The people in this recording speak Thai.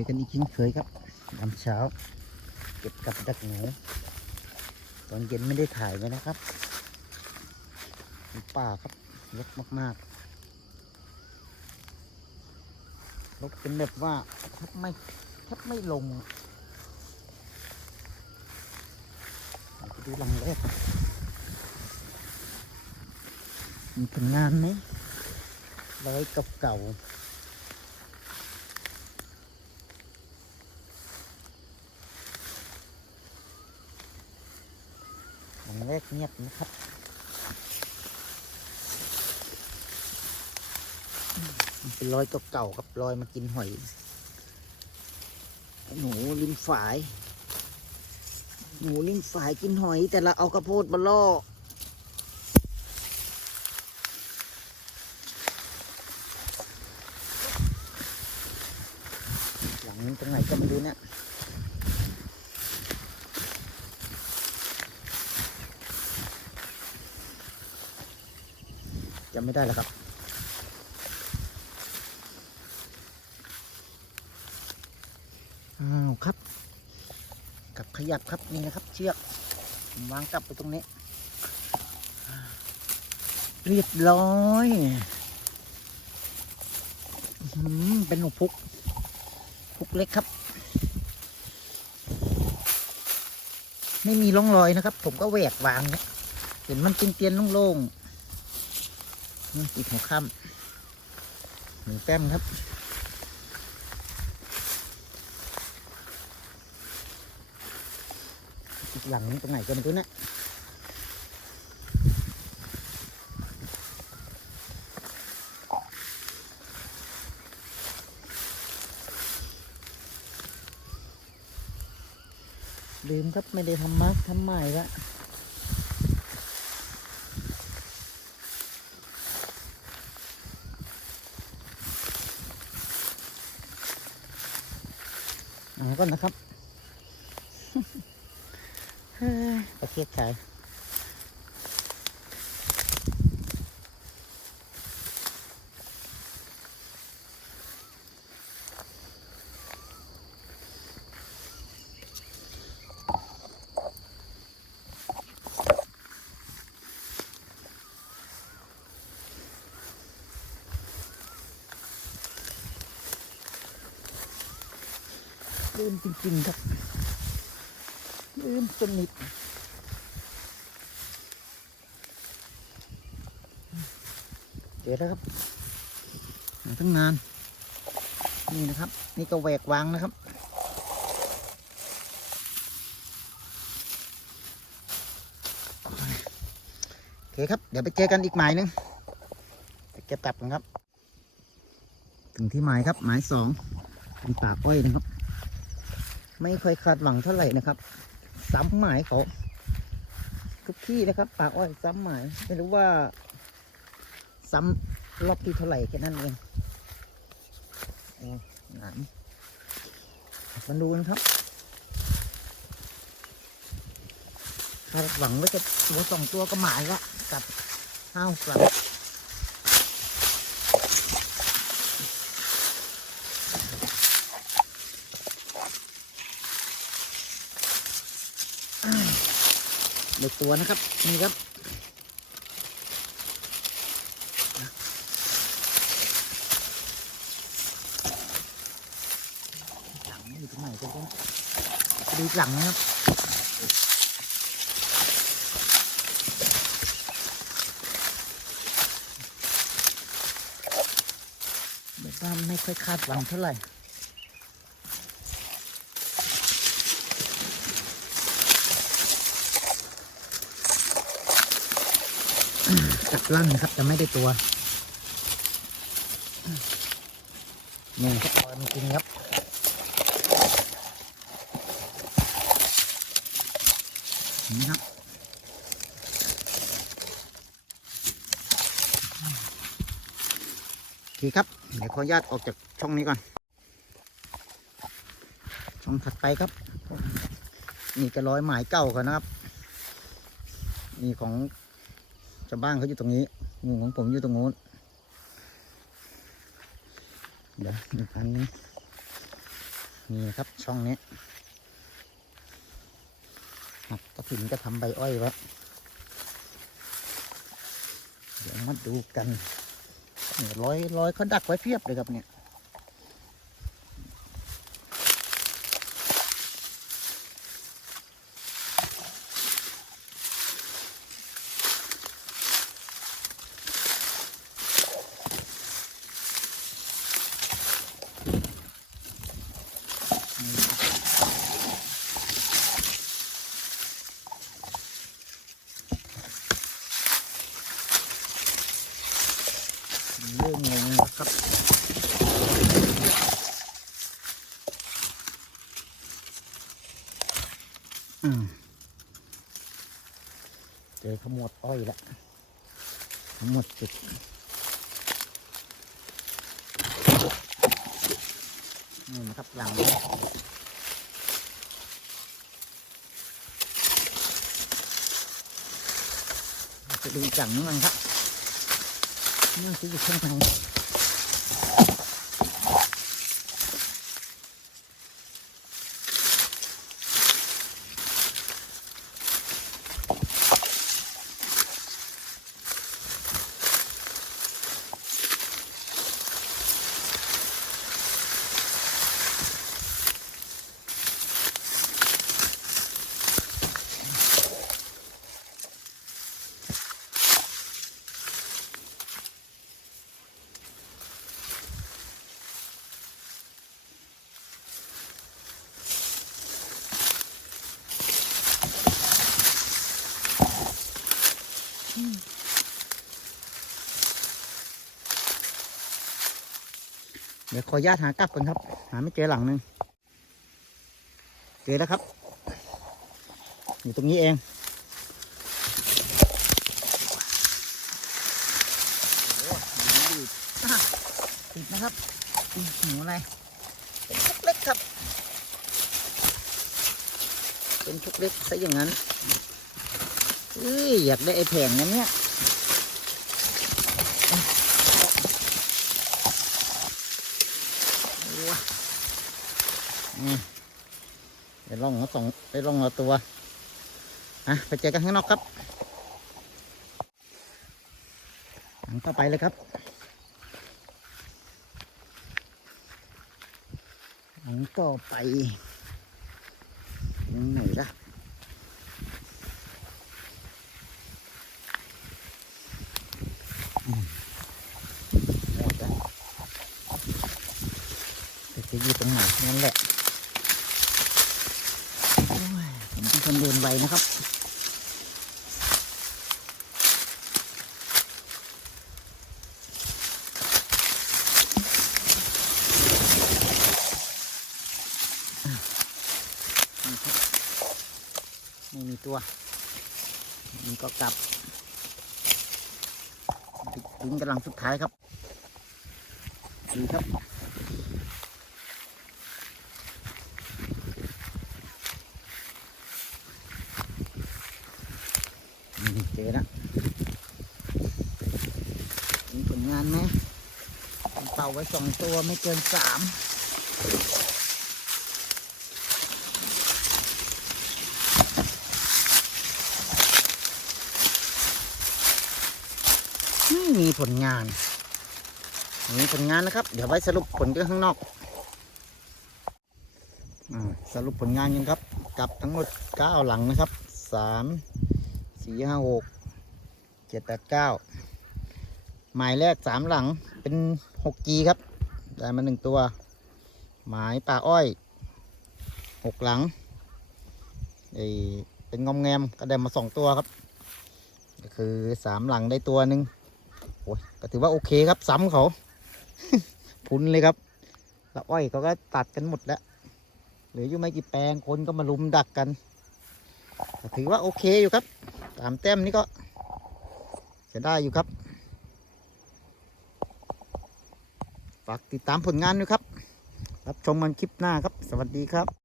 อกันอีกเช่นเคยครับยามเช้า เก็บกับดักหนูตอนเย็นไม่ได้ถ่ายไว้นะครับป่าครับรกมากๆรกเป็นแบบว่าแทบไม่แทบไม่ลงไปดูหลังแรกมีผลงานไหมร้อยกับเก่า หลังแร กเงียบนะครับเป็นรอยเก่าๆครับรอยมากินหอย หนูริมฝาย หนูริมฝายกินหอย แต่เราเอากระโพดมาล่อ หลังนี้ตรงไหนก็ไม่รู้เนี่ย จำไม่ได้แล้วครับอ้าวครับ กับขยับครับนี่นะครับ เชือกผมวางกลับไปตรงนี้ เรียบร้อยเป็นหนูพุก พุกเล็กครับ ไม่มีร่องรอยนะครับ ผมก็แหวกวางเนี่ยเห็นมันเตียนๆโล่งๆ ติดหัวค่ำหนึ่งแต้มครับอีกหลังตรงไหนก็ไม่รู้นะลืมครับไม่ได้ทำมาทำใหม่ละ ก่อนนะครับประเทศไทย ลืมจริงๆครับลืมสนิทเดี๋ยวนะครับหาตั้งนาน นี่นะครับ นี่ก็แหวกวางนะครับโอเคครับ เดี๋ยวไปเจอกันอีกหมายนึงไปเก็บกลับกันครับ ถึงที่หมายครับ หมายสองเป็นป่าอ้อยนะครับ ไม่ค่อยคาดหวังเท่าไหร่นะครับซ้ำหมายเขาทุกที่นะครับป่าอ้อยซ้ำหมายไม่รู้ว่า ซ้ำรอบที่เท่าไหร่แค่นั้นเองโอ้หนามมาดูกันครับคาดหวังว่าจะตัวสองตัวก็หมายละกับห้าวกลับ ด็กตัวนะครับ นี่ครับหลังอยู่ตรงไหนกันครับดูหลังนะครับแบบว่าไม่ค่อยคาดหวังเท่าไหร่ จับลั่นครับจะไม่ได้ตัวนี่ครับปล่อยมันกินครับนี่ครับโอเครับ เดี๋ยวขออนุญาตออกจากช่องนี้ก่อน ช่องถัดไปครับ นี่จะร้อยหมายเก่ากันนะครับ นี่ของ ชาวบ้านเขาอยู่ตรงนี้งูของผมอยู่ตรงโน้นเดี๋ยวอีกอันนึงนี่ครับช่องนี้หักกระถินก็ทำใบอ้อยไว้เดี๋ยวมาดูกันเนี่ยร้อยร้อยเขาดักไว้เพียบเลยครับเนี่ย เริ่มงงแล้วครับ อืมเจอขมวดอ้อยล้วขมวดจุดนี่นะครับหลังนี้จะดูจังมันครับนี่จะอข้างใน ดี๋ยวขออนุญาตหากลับก่อนครับ หาไม่เจอหลังหนึ่งเจอแล้วครับ อยู่ตรงนี้เองโอ้โหอะติดนะครับอืมหนูอะไรเป็นชุกเล็กครับ เป็นชุกเล็กซะอย่างนั้นเอ้ยอยากได้ไอ้แผงนั้นเนี่ย ว้าอืมไป ล่องเอาสองไปล่องเอาตัวอะไปเจอกันข้างนอกครับหลังต่อไปเลยครับหลังต่อไปตรงไหนล่ะอืมหมดแล้วแต่จะอยู่ตรงไหนนั่นแหละโอ้ย ผมเป็นคนเดินไวนะครับ ไม่มีตัว มันก็กลับทิ้งกำลังสุดท้ายครับดีครับ เจอแล้วมีผลงานไหมเป่าไว้สองตัวไม่เกินสามมีผลงาน มีผลงานนะครับ เดี๋ยวไว้สรุปผลกันข้างนอกอสรุปผลงานกันครับ กับทั้งหมดเก้าหลังนะครับสาม สี่ห้าหกเจ็ดแปดเก้าหมายแรกสามหลังเป็นหกจีครับ ได้มาหนึ่งตัว หมายป่าอ้อยหกหลังไอเป็นงอมแงมก็ได้มาสองตัวครับก็คือสามหลังได้ตัวหนึ่งโอ้ยก็ถือว่าโอเคครับซ้ำเขา พุนเลยครับแล้วอ้อยเขาก็ตัดกันหมดแล้วเหลืออยู่ไม่กี่แปลงคนก็มาลุมดักกัน ถือว่าโอเคอยู่ครับตามแต้มนี้ก็จะได้อยู่ครับฝากติดตามผลงานด้วยครับ รับชมกันคลิปหน้าครับ สวัสดีครับ